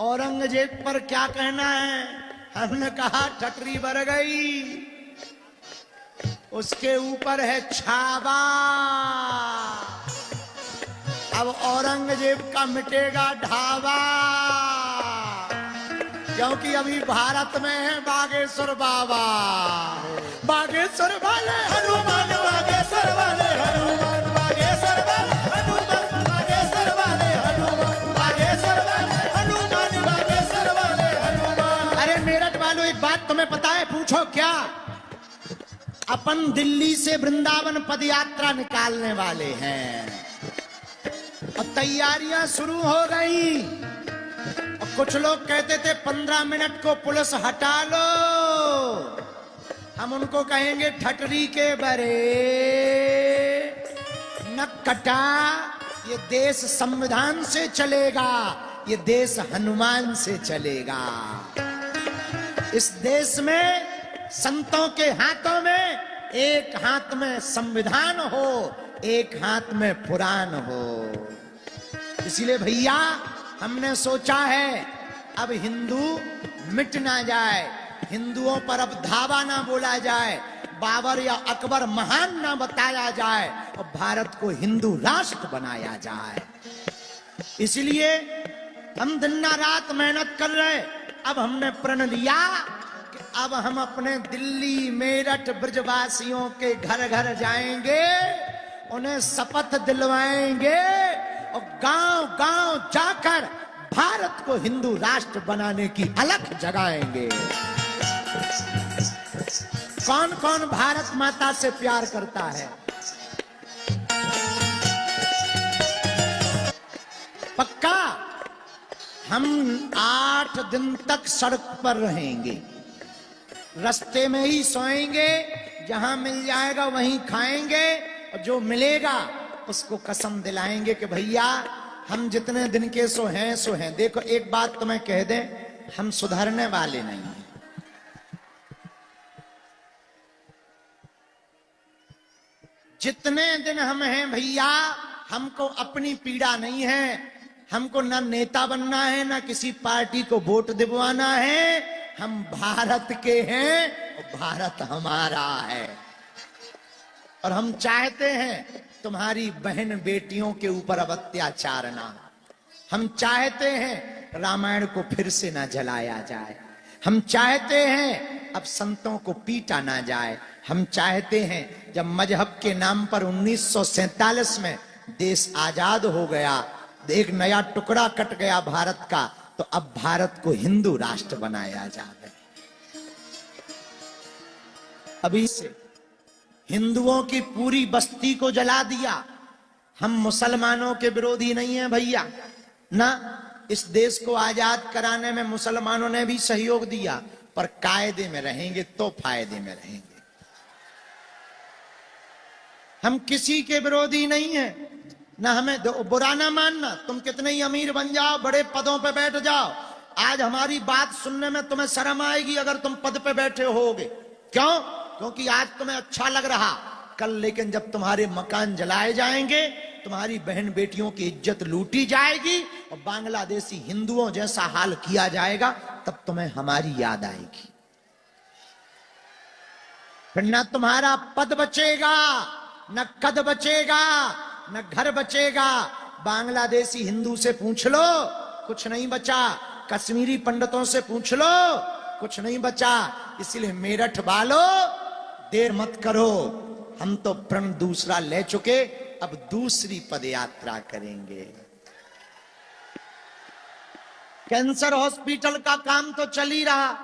औरंगजेब पर क्या कहना है? हमने कहा ठटरी बर गई, उसके ऊपर है छावा। अब औरंगजेब का मिटेगा ढाबा, क्योंकि अभी भारत में है बागेश्वर बाबा। बागेश्वर वाले हनुमान, बागेश्वर वाले हनुमान, बागेश्वर वाले हनुमान, बागेश्वर वाले हनुमान, बागेश्वर वाले हनुमान, बागेश्वर वाले हनुमान। अरे मेरठ वालों, एक बात तुम्हें पता है? पूछो क्या? अपन दिल्ली से वृंदावन पद यात्रा निकालने वाले हैं और तैयारियां शुरू हो गई। और कुछ लोग कहते थे 15 मिनट को पुलिस हटा लो। हम उनको कहेंगे ठटरी के बरे न कटा, ये देश संविधान से चलेगा, ये देश हनुमान से चलेगा। इस देश में संतों के हाथों में एक हाथ में संविधान हो, एक हाथ में पुराण हो। इसलिए भैया हमने सोचा है अब हिंदू मिट ना जाए, हिंदुओं पर अब धावा ना बोला जाए, बाबर या अकबर महान ना बताया जाए और भारत को हिंदू राष्ट्र बनाया जाए। इसलिए हम दिन रात मेहनत कर रहे। अब हमने प्रण लिया कि अब हम अपने दिल्ली मेरठ ब्रजवासियों के घर घर जाएंगे, उन्हें शपथ दिलवाएंगे और गांव गांव जाकर भारत को हिंदू राष्ट्र बनाने की अलख जगाएंगे। कौन कौन भारत माता से प्यार करता है? पक्का हम 8 दिन तक सड़क पर रहेंगे, रास्ते में ही सोएंगे, जहां मिल जाएगा वहीं खाएंगे और जो मिलेगा उसको कसम दिलाएंगे कि भैया हम जितने दिन के सो हैं। देखो एक बात तुम्हें कह दें, हम सुधरने वाले नहीं हैं। जितने दिन हम हैं भैया, हमको अपनी पीड़ा नहीं है। हमको ना नेता बनना है, ना किसी पार्टी को वोट दिलवाना है। हम भारत के हैं और भारत हमारा है। और हम चाहते हैं तुम्हारी बहन बेटियों के ऊपर अब अत्याचार ना। हम चाहते हैं रामायण को फिर से ना जलाया जाए। हम चाहते हैं अब संतों को पीटा ना जाए। हम चाहते हैं जब मजहब के नाम पर 1947 में देश आजाद हो गया, एक नया टुकड़ा कट गया भारत का, तो अब भारत को हिंदू राष्ट्र बनाया जाए। अभी से हिंदुओं की पूरी बस्ती को जला दिया। हम मुसलमानों के विरोधी नहीं हैं भैया ना। इस देश को आजाद कराने में मुसलमानों ने भी सहयोग दिया, पर कायदे में रहेंगे तो फायदे में रहेंगे। हम किसी के विरोधी नहीं हैं ना। हमें बुरा ना मानना। तुम कितने ही अमीर बन जाओ, बड़े पदों पे बैठ जाओ, आज हमारी बात सुनने में तुम्हें शर्म आएगी अगर तुम पद पे बैठे होगे। क्यों? क्योंकि आज तुम्हें अच्छा लग रहा, कल लेकिन जब तुम्हारे मकान जलाए जाएंगे, तुम्हारी बहन बेटियों की इज्जत लूटी जाएगी और बांग्लादेशी हिंदुओं जैसा हाल किया जाएगा, तब तुम्हें हमारी याद आएगी। फिर ना तुम्हारा पद बचेगा, न कद बचेगा, न घर बचेगा। बांग्लादेशी हिंदू से पूछ लो, कुछ नहीं बचा। कश्मीरी पंडितों से पूछ लो, कुछ नहीं बचा। इसलिए मेरठ वालों, देर मत करो। हम तो प्रण दूसरा ले चुके, अब दूसरी पदयात्रा करेंगे। कैंसर हॉस्पिटल का काम तो चल ही रहा,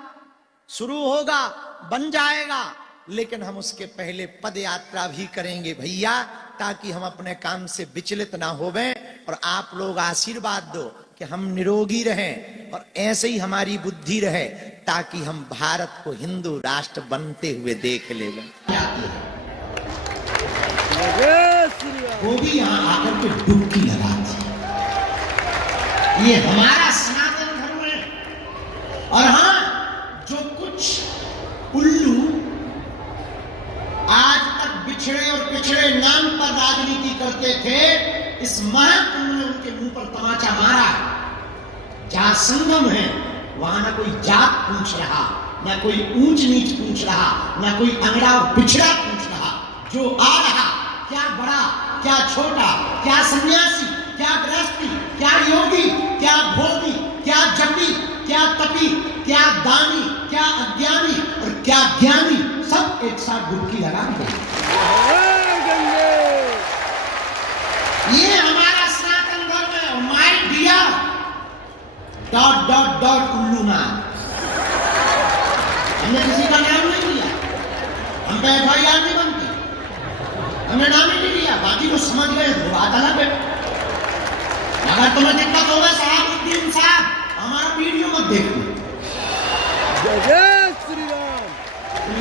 शुरू होगा, बन जाएगा, लेकिन हम उसके पहले पदयात्रा भी करेंगे भैया, ताकि हम अपने काम से विचलित ना होवें और आप लोग आशीर्वाद दो कि हम निरोगी रहें और ऐसे ही हमारी बुद्धि रहे, ताकि हम भारत को हिंदू राष्ट्र बनते हुए देख ले। वो भी यहाँ आकर के डुबकी लगाती। ये हमारा सनातन धर्म है। और हाँ, जो कुछ उल्लू आज तक बिछड़े और पिछड़े नाम पर राजनीति करते थे, इस महाकुंभ ने उनके मुंह पर तमाचा मारा। जहां संगम है वहां ना कोई जात पूछ रहा, ना कोई ऊंच नीच पूछ रहा, ना कोई अंगड़ा और पिछड़ा पूछ रहा। जो आ रहा, क्या बड़ा क्या छोटा, क्या सन्यासी क्या गृहस्थी, क्या योगी क्या भोगी, क्या जपी क्या तपी, क्या दानी क्या अज्ञानी और क्या ज्ञानी, सब एक साथ डुबकी लगा दे। ये हमारा सनातन धर्म है। My dear dot dot dot उल्लू नाम, हमने किसी का नाम नहीं लिया, हम पे FIR नहीं बनती, हमने नाम ही नहीं लिया। बाकी जो समझ गए वो बात अलग है। अगर तुम्हें दिक्कत होगा सहाबुद्दीन साहब, हमारा वीडियो मत देखो। जय श्री राम।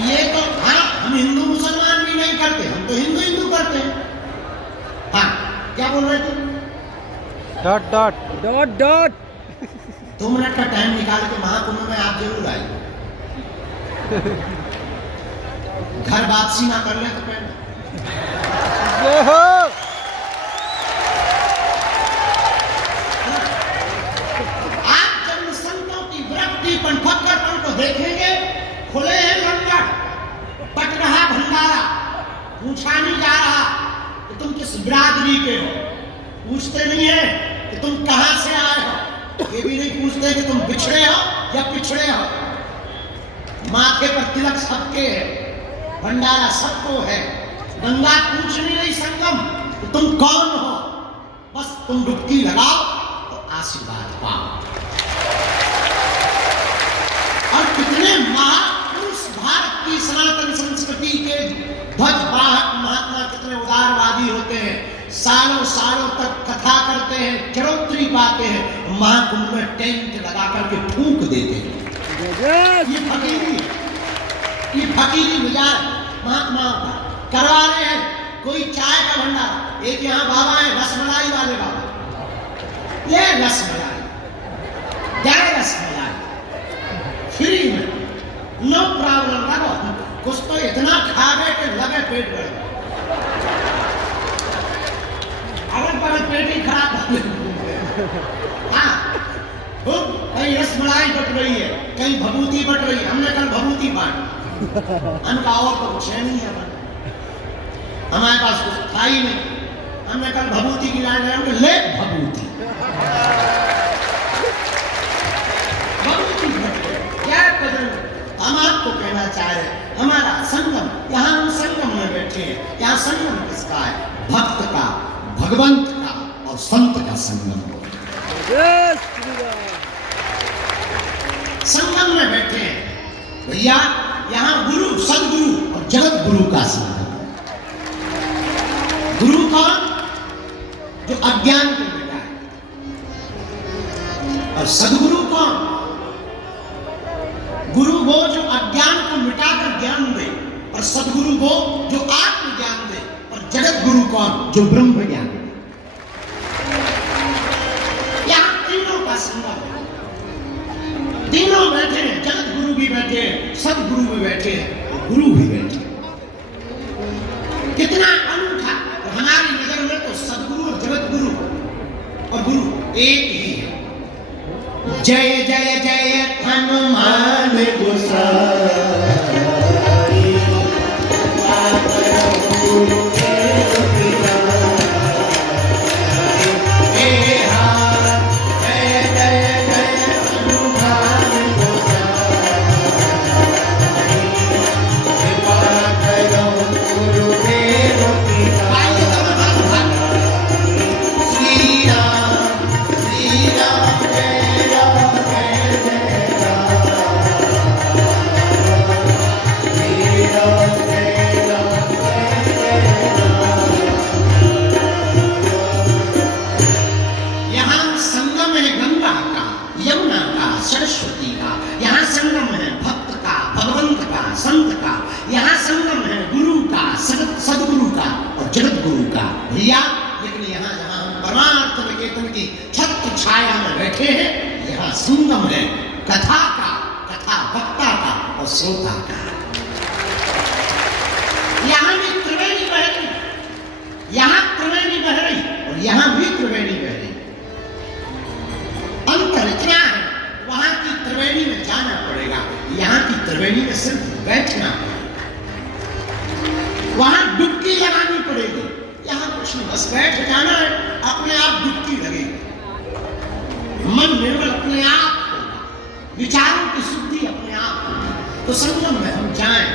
ये तो हाँ, हम हिंदू मुसलमान भी नहीं करते, हम तो हिंदू हिंदू करते हैं। हाँ, क्या बोल रहे थे? Dot dot dot dot 2 minute का टाइम निकाल के महाकुंभ में आप जरूर आइए। घर वापसी ना कर ले तो पहले आप जब संतों की विरक्ति पंथकरपन को देखेंगे, खुले हैं लंगर, पट रहा भंडारा, पूछा नहीं जा रहा कि तुम किस बिरादरी के हो, पूछते नहीं है कि तुम कहां से आए हो, ये भी नहीं पूछते कि तुम बिछड़े हो या पिछड़े हो। माथे पर तिलक सबके है, भंडारा सबको है। गंगा पूछ नहीं रही संगम कि तुम कौन हो, बस तुम डुबकी लगाओ तो आशीर्वाद पाओ। और कितने महापुरुष भारत की सनातन संस्कृति के ध्वजवाहक महात्मा कितने उदारवादी होते हैं, सालों सालों तक कथा करते हैं, चरोत्री पाते हैं, महाकुंभ में टेंट लगा करके फूंक देते हैं। ये फकीरी मिजाज महात्माओं का करवा रहे हैं। कोई चाय का भंडारा, एक यहाँ बाबा है रसमलाई वाले बाबा, ले रसमलाई, जय रसमलाई फ्री में, नो प्रॉब्लम। लगो कुछ तो इतना खा गए कि लगे पेट भर, अगर बड़े पेट ही खराब हो गए। हाँ, कहीं रसमलाई बट रही है, कहीं भभूति बट रही है। हमने कल भभूति बांटी, हमका और तो कुछ है नहीं है, हमारे पास कुछ था ही नहीं। हमने कल भभूति की लाइन हमने ले भभूति, भभूति क्या कदर। हम आपको कहना चाह रहे हैं, हमारा संगम, यहाँ हम संगम में बैठे हैं। यहाँ संगम किसका है? भक्त का, भगवंत का और संत का संगम हो। संगम में बैठे हैं भैया। यहाँ गुरु, सदगुरु और जगत गुरु का संगम। गुरु कौन? जो अज्ञान को मिटाए। और सदगुरु कौन? गुरु वो जो अज्ञान को मिटाकर ज्ञान दे, और सदगुरु वो जो आत्मज्ञान दे, और जगत गुरु कौन? जो ब्रह्म ज्ञान दे। यहां तीनों का संगम, तीनों बैठे हैं। जगत गुरु भी बैठे हैं, सदगुरु भी बैठे हैं और गुरु भी बैठे हैं। कितना अनूठा। हमारी नजर में तो सदगुरु और जगत गुरु और गुरु एक ही है। जय जय जय हनुमान गोसाई, सरस्वती का। यहाँ संगम है भक्त का, भगवंत का, संत का। यहाँ संगम है गुरु का, सदगुरु का और जगत गुरु का भैया। लेकिन यहाँ जहाँ हम परमार्थ निकेतन की छत्र छाया में बैठे हैं, यहाँ संगम है कथा का, कथा वक्ता का और श्रोता का। यहाँ भी त्रिवेणी बह रही, यहाँ त्रिवेणी बह रही और यहाँ भी त्रिवेणी बह रही। अंतर इतना त्रिवेणी में सिर्फ बैठना, वहां डुबकी लगानी पड़ेगी। यहां कुछ नहीं, बस बैठ जाना है, अपने आप डुबकी लगेगी। मन निर्मल अपने आप होगा, विचारों की शुद्धि अपने आप होगी। तो संगम में हम जाएं।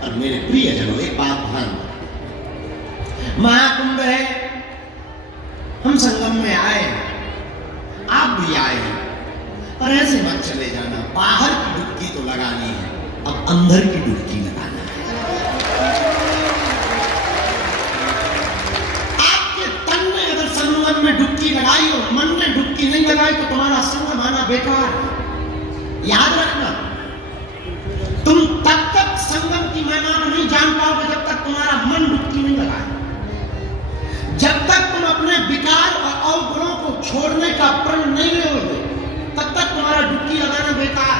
और मेरे प्रियजनों, एक बात ध्यान दो, महाकुंभ है, हम संगम में आए, आप भी आए हैं, पर ऐसे मत चले जाना। बाहर की डुबकी तो लगानी है, अब अंदर की डुबकी लगाना है। आपके तन में अगर संगम में डुबकी लगाई और मन में डुबकी नहीं लगाई तो तुम्हारा संगम आना बेकार। याद रखना, तुम तब तक संगम की महिमा को नहीं जान पाओगे जब तक तुम्हारा मन डुबकी नहीं लगाए। जब तक तुम अपने विकार और अवगुणों को छोड़ने का प्रण नहीं लोगे तब तक तुम्हारा डुबकी लगाना बेकार।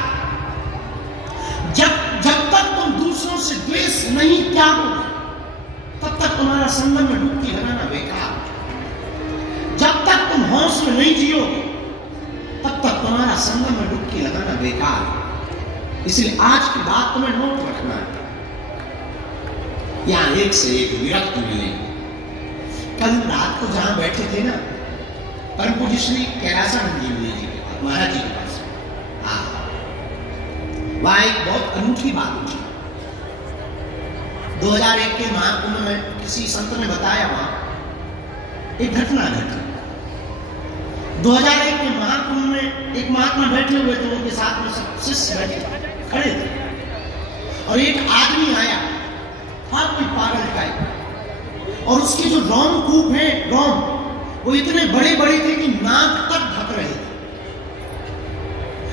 जब तक तुम दूसरों से द्वेष नहीं त्यागोगे तब तक तुम्हारा संगम में डुबकी लगाना बेकार। जब तक तुम होश में नहीं जियोगे तब तक तुम्हारा संगम में डुबकी लगाना बेकार। इसलिए आज की बात तुम्हें नोट रखना है। यहां एक से एक विरक्त मिलेंगे। कल रात को जहां बैठे थे ना, परम पूज्य श्री कैलासानंद जी महाराज जी के पास, वहां एक बहुत अनूठी बात उठी। 2001 के महाकुंभ में किसी संत ने बताया, वहां एक घटना घटी। 2001 के महाकुंभ में एक महात्मा बैठे हुए थे, उनके साथ में सब शिष्य बैठे खड़े थे, और एक आदमी आया, था कोई पागल टाइप, और उसके जो रोमकूप है, रोम, वो इतने बड़े बड़े थे कि नाक तक ढक रहे थे,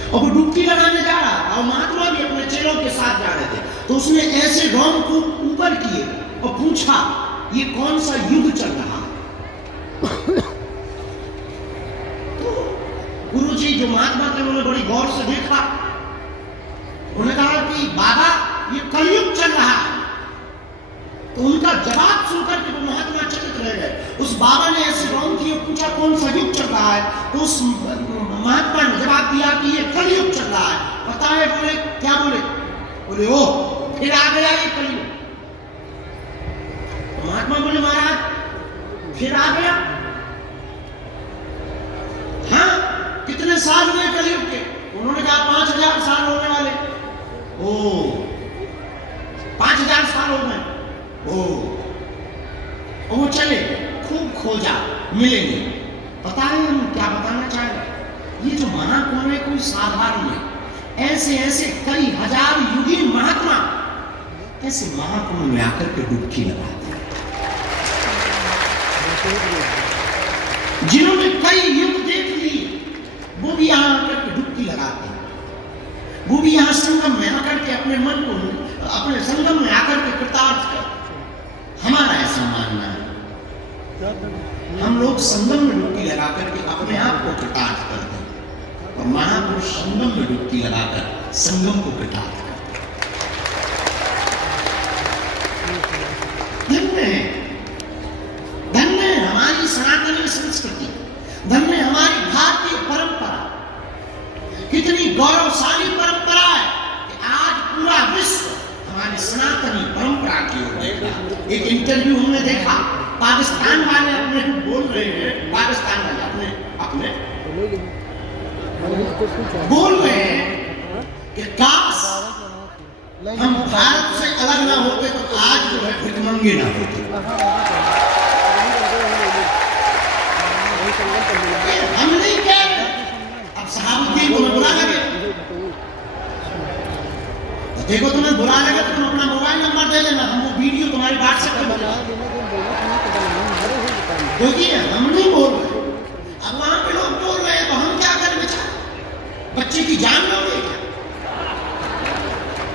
और वो डुबकी लगाने जा रहा था, और महात्मा भी अपने चेलों के साथ जा रहे थे। तो उसने ऐसे रोमकूप ऊपर किए और पूछा, ये कौन सा युग चल रहा है? तो गुरुजी जो महात्मा थे उन्होंने बड़ी गौर से देखा, उन्होंने कहा कि बाबा ये कलयुग चल रहा है। तो उनका जवाब सुनकर के वो महात्मा चकित रह गए। उस बाबा ने ऐसे रौन किए, पूछा कौन सा युग चल रहा है? तो उस महात्मा ने जवाब दिया कि ये कलयुग चल रहा है। बताए, बोले क्या? बोले ओ फिर आ गया ये कलयुग। तो महात्मा बोले महाराज फिर आ गया? हाँ, कितने साल हुए कलयुग के? उन्होंने कहा 5000 साल होने वाले। ओ 5000 साल हो गए। वो चले, खूब खोजा, मिले नहीं। पता है हम क्या बताना चाह रहे? ये जो महाकुंभ है कोई साधारण नहीं। ऐसे ऐसे कई हजार युगी महात्मा कैसे महाकुंभ में आकर के डुबकी लगाते हैं। जिन्होंने कई युग देख लिए वो भी यहां आकर के डुबकी लगाते हैं। वो भी यहां संगम में आकर के अपने मन को, अपने संगम में आकर के कृतार्थ करते। हमारा ऐसा मानना है, हम लोग संगम में डुबकी लगाकर के अपने आप को कृतार्थ करते हैं, और महापुरुष संगम में डुबकी लगाकर संगम को कृतार्थ करते हैं। धन्य है, धन्य है हमारी सनातनी संस्कृति, धन्य हमारी भारतीय परंपरा। कितनी गौरवशाली परंपरा है कि आज पूरा विश्व हमारी सनातनी परंपरा की ओर देख रहा। एक इंटरव्यू हमने देखा, पाकिस्तान वाले अपने बोल रहे हैं, पाकिस्तान वाले अपने बोल रहे हैं कि काश हम भारत से अलग ना होते तो आज जो है भिखमंगे ना होते। हम नहीं कह रहे, अब सहाबुद्दीन को बुरा लगे, देखो तुम्हें बुरा लगे तो तुम अपना मोबाइल नंबर दे देना, हम वो वीडियो तुम्हारी व्हाट्सएप पे बना क्योंकि हम नहीं बोल रहे। अब वहां पे लोग बोल रहे हैं तो हम क्या करें? बेचारे बच्चे की जान लोगे क्या?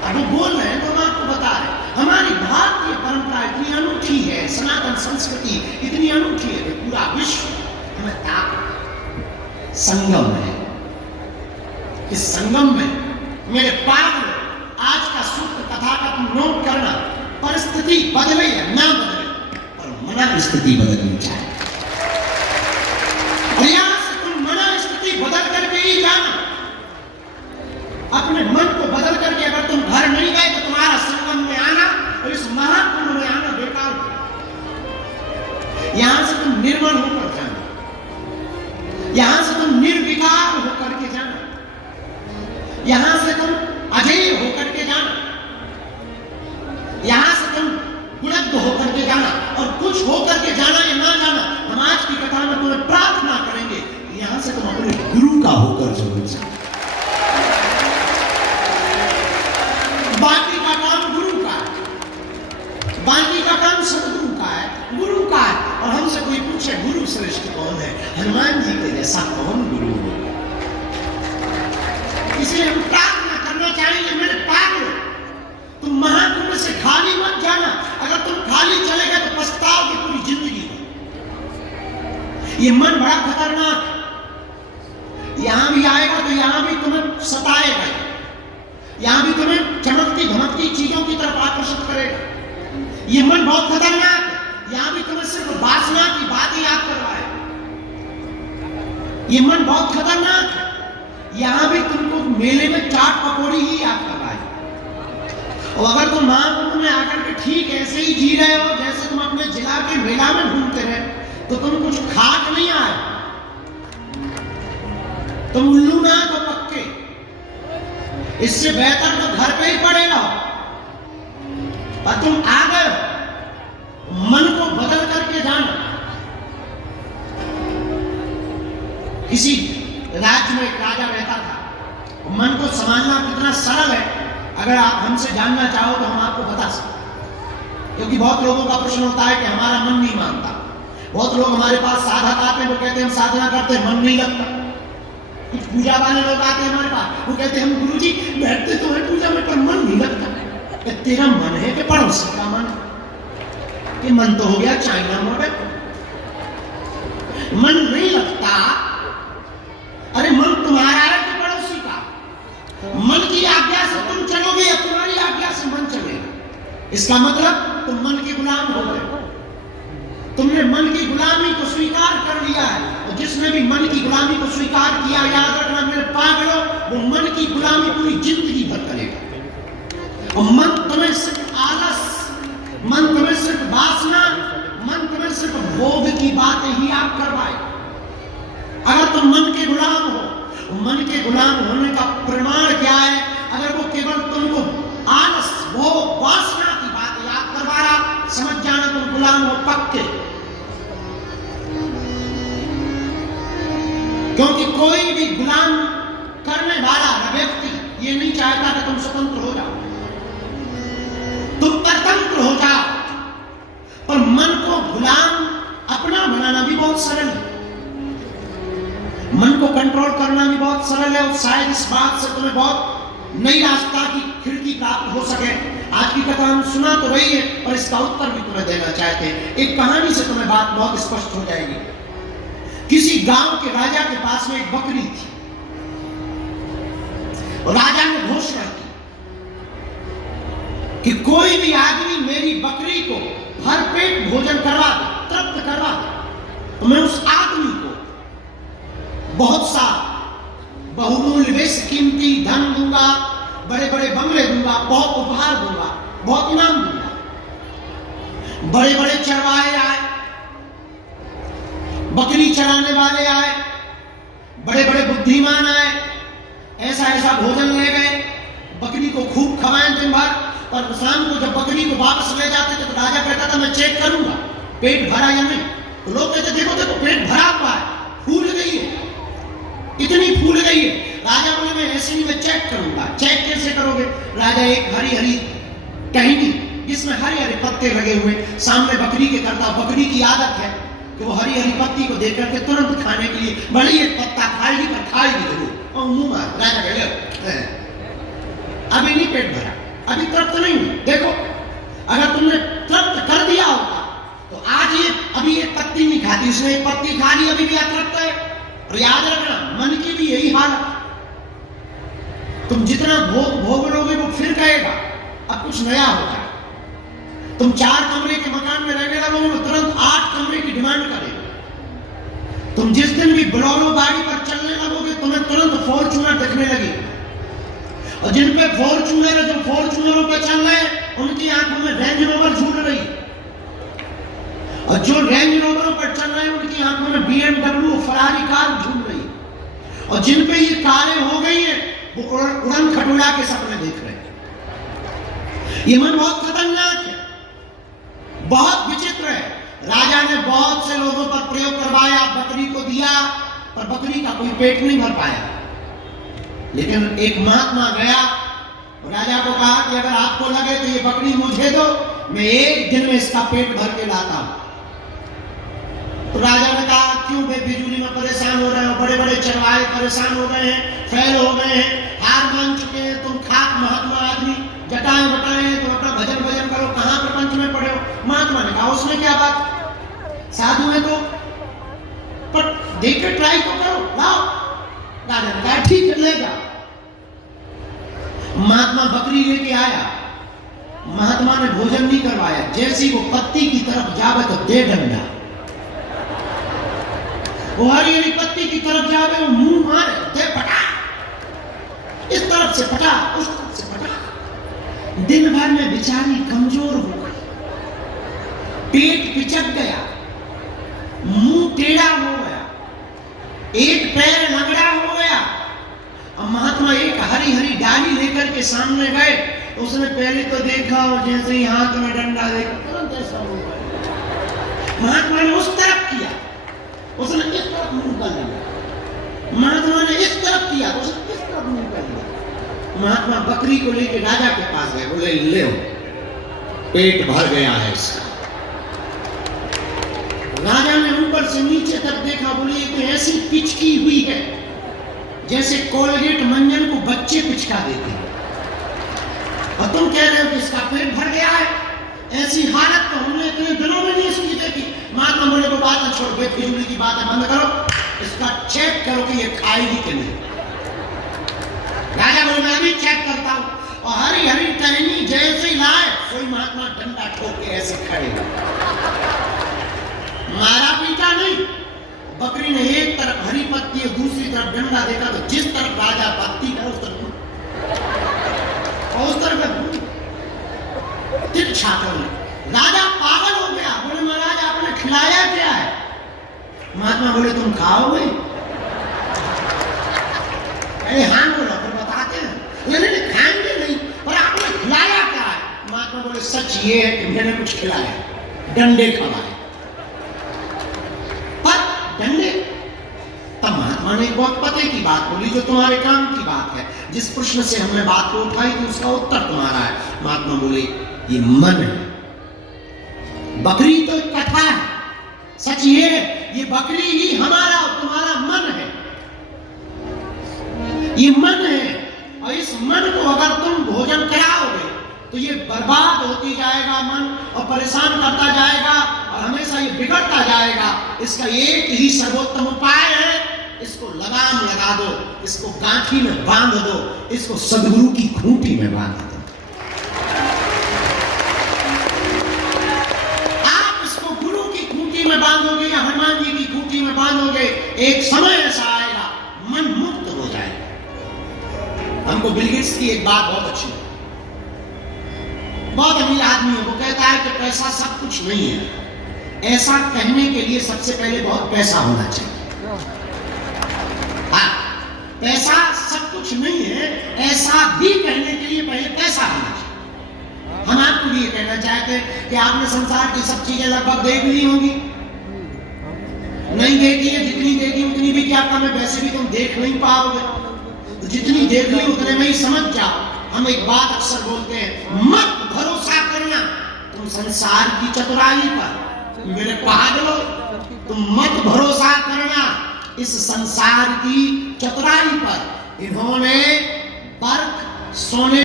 अब वो बोल रहे हैं तो हम आपको बता रहे हैं, हमारी भारतीय परंपरा इतनी अनूठी है, सनातन संस्कृति इतनी अनूठी है कि पूरा विश्व हमें ताक संगम है। इस संगम में मेरे पाग आज का सूत्र कथा का तुम नोट करना, परिस्थिति बदले या ना बदले, पर मन स्थिति बदलनी चाहिए। और यहां से तुम मन स्थिति बदल करके ही जाना। अपने मन को बदल करके अगर तुम घर निर्मल होकर जाना, यहां से तुम निर्विकार होकर के जाना, यहां से तुम अजय होकर के जाना, यहां से तुम गुणज्ञ होकर के जाना, और कुछ होकर के जाना या ना जाना, हम आज की कथा में तुम्हें प्रार्थना करेंगे, यहां से तुम अपने गुरु का होकर जरूर जाना। बाकी का काम गुरु का है, बाकी का काम सदगुरु का है, गुरु का है। और हमसे कोई पूछे गुरु श्रेष्ठ कौन है, हनुमान जी के जैसा कौन गुरु है? इसलिए हम प्रार्थना करना चाहेंगे, मेरे पागल तुम महाकुंभ से खाली मत जाना। अगर तुम खाली चले गए तो पछताओगे पूरी जिंदगी में। ये मन बड़ा खतरनाक है, यहां भी आएगा तो यहां भी तुम्हें सताएगा, यहां भी तुम्हें चमकती धमकती चीजों की तरफ आकर्षित करेगा। ये मन बहुत खतरनाक है, यहां भी तुम्हें सिर्फ वासना की बातें याद करवाएगा। ये मन बहुत खतरनाक है, यहां भी तुमको मेले में चाट पकौड़ी ही याद करवाएगा। और अगर तुम महाकुंभ में आकर के ठीक ऐसे ही जी रहे हो जैसे तुम अपने जिला के मेला में घूमते रहे, तो तुम कुछ खाक नहीं आए, तुम उल्लू ना तो पक्के। इससे बेहतर तो घर पे ही पड़े रहो। और तुम आ गए, मन को बदल करके जाना। किसी राज्य में एक राजा रहता था, मन को संभालना कितना सरल है अगर आप हमसे जानना चाहो तो हम आपको बता सकते। क्योंकि बहुत लोगों का प्रश्न होता है कि हमारा मन नहीं मानता। बहुत लोग हमारे पास साधक आते हैं, वो कहते हैं हम साधना करते हैं, मन नहीं लगता। कुछ पूजा वाले लोग आते हैं हमारे पास, वो कहते हैं हम गुरुजी बैठते तो है पूजा में पर मन नहीं लगता। तेरा मन है कि पड़ोसी का मन? ये मन तो हो गया चाइना मॉडल। मन नहीं लगता, अरे मन तुम्हारा है कि पड़ोसी का? मन की आज्ञा से तुम चलोगे या तुम्हारी आज्ञा से मन चलेगा? इसका मतलब तुम मन के गुलाम हो गए। तुमने मन की गुलामी को स्वीकार कर लिया है, और जिसने भी मन की गुलामी को स्वीकार किया, याद रखना मेरे पागलों, वो मन की गुलामी पूरी जिंदगी भर करेगा। और मन तुम्हें सिर्फ आलस, मन तुम्हें सिर्फ वासना, मन तुम्हें सिर्फ भोग की बातें ही आप करवाए। अगर तुम मन के गुलाम हो, मन के गुलाम होने का प्रमाण क्या है? अगर वो केवल तुमको आलस, भोग, वासना की बातें याद करवा रहा, समझ जाना तुम गुलाम हो पक्के। क्योंकि कोई भी गुलाम करने वाला व्यक्ति ये नहीं चाहता कि तुम स्वतंत्र हो जाओ, तुम परतंत्र हो जाओ। पर मन को गुलाम अपना बनाना भी बहुत सरल है, मन को कंट्रोल करना भी बहुत सरल है। और शायद इस बात से तुम्हें बहुत नई रास्ता की खिड़की प्राप्त हो सके। आज की कथा हम सुना तो रही है, पर इसका उत्तर भी तुम्हें देना चाहते हैं। एक कहानी से तुम्हें बात बहुत स्पष्ट हो जाएगी। किसी गांव के राजा के पास में एक बकरी थी। राजा ने घोषणा की कि कोई भी आदमी मेरी बकरी को भरपेट भोजन करवा दे, तृप्त करवा दे, तो मैं उस आदमी को बहुत सा बहुमूल्य बेश कीमती धन दूंगा, बड़े बड़े बंगले दूंगा, बहुत उपहार दूंगा, बहुत इनाम दूंगा। बड़े बड़े चरवाहे आए, बकरी चराने वाले आए, बड़े बड़े बुद्धिमान आए, ऐसा ऐसा भोजन ले गए, बकरी को खूब खवाएं दिन भर। पर शाम को जब बकरी को वापस ले जाते थे तो राजा कहता था मैं चेक करूंगा पेट भरा या नहीं। तो लोग कहते देखो देखो पेट भरा हुआ है, फूल गई है, इतनी फूल गई है। राजा बोले मैं ऐसे नहीं, मैं चेक करूंगा। चेक कैसे करोगे? राजा एक हरी हरी टहनी जिसमें हरे हरे पत्ते लगे हुए सामने बकरी के करता। बकरी की आदत है कि वो हरी हरी पत्ती को देख करके तुरंत खाने के लिए बड़ी एक पत्ता खाएगी, पर खाएगी जरूर। और मुंह मार। राजा कहे अभी नहीं पेट भरा, अभी तृप्त नहीं हुई। देखो अगर तुमने तृप्त कर दिया होगा तो आज ये अभी एक पत्ती नहीं खाती, उसने एक पत्ती खा ली, अभी भी अतृप्त है। और याद रखना मन की भी यही हालत। तुम जितना भोग लोगे वो फिर कहेगा अब कुछ नया हो जाए। तुम 4 कमरे के मकान में रहने लगोगे तो तुरंत 8 कमरे की डिमांड करेगा। तुम जिस दिन भी बोलेरो गाड़ी पर चलने लगोगे तुम्हें तुरंत फॉर्च्यूनर दिखने लगी। और जिन पे फॉर्च्यूनर है, जो फॉर्च्यूनरों पे चल रहे हैं उनकी आंखों में रेंज रोवर झूल रही। और और जो रेंज रोवरों पर चल रहे हैं उनकी आंखों में BMW फरारी कार झूम रही है, और जिन पे ये कारें हो गई हैं वो उड़न खटोला के सपने देख रहे हैं। ये मन बहुत खतरनाक है, बहुत विचित्र है। राजा ने बहुत से लोगों पर प्रयोग करवाया, बकरी को दिया, पर बकरी का कोई पेट नहीं भर पाया। लेकिन एक महात्मा गया, राजा को कहा कि अगर आपको लगे तो ये बकरी मुझे दो, मैं एक दिन में इसका पेट भर के लाता हूं। तो राजा ने कहा क्यों बे बिजली में परेशान हो रहे हो, बड़े बड़े चरवाहे परेशान हो गए हैं, फैल हो गए हैं, हार मान चुके हैं, तुम खाक महात्मा आदमी, जटाएं बटाएं, तुम अपना भजन भजन करो, कहां प्रपंच में पड़े हो। महात्मा ने कहा उसमें क्या बात, साधु है तो, पर देख के ट्राई तो करो, लाओ। राजा ने कहा ठीक है ले जाओ। महात्मा बकरी लेके आया, महात्मा ने भोजन नहीं करवाया, जैसे ही वो पत्ती की तरफ जावे तो दे डंडा, वो हरी हरी पत्ती की तरफ जावे, वो मुंह मारे, दे पटा, इस तरफ से पटा, उस तरफ से पटा। दिन भर में बेचारी कमजोर हो गई, पेट पिचक गया, मुंह टेढ़ा हो गया, एक पैर लंगड़ा हो गया। और महात्मा एक हरी हरी डाली लेकर के सामने गए, उसने पहले तो देखा और जैसे ही हाथ में डंडा देखा तुरंत ऐसा हो गया। महात्मा ने उस तरफ किया, उसने इस तरफ मुंह कर लिया। महात्मा ने इस तरफ किया, उसने इस तरफ मुंह कर लिया। महात्मा बकरी को लेकर राजा के पास गए, बोले ले पेट भर गया है इसका। राजा ने ऊपर से नीचे तक देखा, बोले तो ऐसी पिचकी हुई है जैसे कोलगेट मंजन को बच्चे पिचका देते हैं, और तुम कह रहे हो कि इसका पेट भर गया है। ऐसी हालत तो हमने इतने दिनों में नहीं इसकी देखी। महात्मा बोले तो बात है छोड़, बेफिजूली की बात है, बंद करो, इसका चेक करो कि ये खाएगी कि नहीं। राजा बोले मैं भी चेक करता हूं, और हरी हरी टहनी जैसे ही लाए कोई महात्मा डंडा ठोक के ऐसे खड़े, मारा पीटा नहीं। बकरी ने एक तरफ हरी पत्ती और दूसरी तरफ डंडा देखा, तो जिस तरफ राजा पत्ती है उस तरफ तिरछा कर, राजा पागल हो गया, बोले महाराज आपने खिलाया क्या है। महात्मा बोले तुम खाओगे, अरे हाँ बोला तो बताते हैं, नहीं खाएंगे नहीं, पर आपने खिलाया क्या है। महात्मा बोले सच ये है कि मैंने कुछ खिलाया, डंडे खवाए। पर डंडे, तब महात्मा ने बहुत पते की बात बोली जो तुम्हारे काम की बात है, जिस प्रश्न से हमने बात को उठाई थी उसका उत्तर तुम्हारा है। महात्मा बोले ये मन है, बकरी तो एक कथा है, सच ये है ये बकरी ही हमारा और तुम्हारा मन है, ये मन है। और इस मन को अगर तुम भोजन कराओगे तो ये बर्बाद होती जाएगा मन, और परेशान करता जाएगा, और हमेशा ये बिगड़ता जाएगा। इसका एक ही सर्वोत्तम उपाय है, इसको लगाम लगा दो, इसको गांठी में बांध दो, इसको सदगुरु की खूंटी में बांध दो। आप इसको गुरु की खूंटी में बांधोगे या हनुमान जी की खूंटी में बांधोगे, एक समय ऐसा आएगा मन मुक्त हो जाएगा। हमको बिल गेट्स की एक बात बहुत अच्छी है, बहुत अमीर आदमी है, वो कहता है कि पैसा सब कुछ नहीं है। ऐसा कहने के लिए सबसे पहले बहुत पैसा होना चाहिए। हाँ, पैसा सब कुछ नहीं है, ऐसा भी कहने के लिए पहले पैसा होना चाहिए। हम आपको ये कहना चाहते हैं कि आपने संसार की सब चीजें लगभग देख ली होंगी, नहीं देखी है, जितनी देखी उतनी भी क्या कम है, वैसे भी तुम देख नहीं पाओगे, तो जितनी देख ली उतने में ही समझ जाओ। हम एक बात अक्सर बोलते हैं, मत भरोसा करना तुम संसार की चतुराई पर, मेरे पागलों तुम मत भरोसा करना इस संसार की चतुराई पर। इन्होंने बर्क सोने